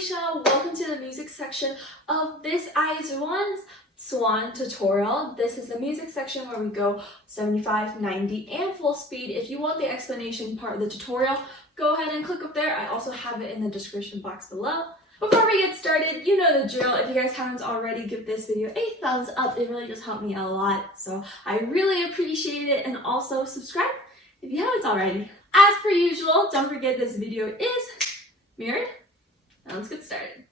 Felicia. Welcome to the music section of this IZONE's Swan tutorial. This is the music section where we go 75, 90, and full speed. If you want the explanation part of the tutorial, go ahead and click up there. I also have it in the description box below. Before we get started, you know the drill. If you guys haven't already, give this video a thumbs up. It really just helped me out a lot, so I really appreciate it. And also subscribe if you haven't already. As per usual, don't forget this video is mirrored. Now let's get started.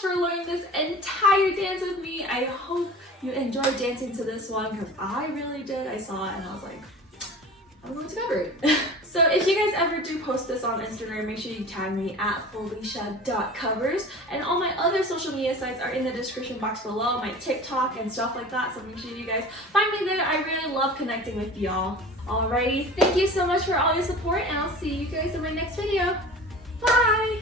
For learning this entire dance with me. I hope you enjoyed dancing to this one because I really did. I saw it and I was like, I'm going to cover it. So if you guys ever do post this on Instagram, make sure you tag me at felicia.covers, and all my other social media sites are in the description box below, my TikTok and stuff like that, so make sure you guys find me there. I really love connecting with y'all. Alrighty, thank you so much for all your support, and I'll see you guys in my next video. Bye!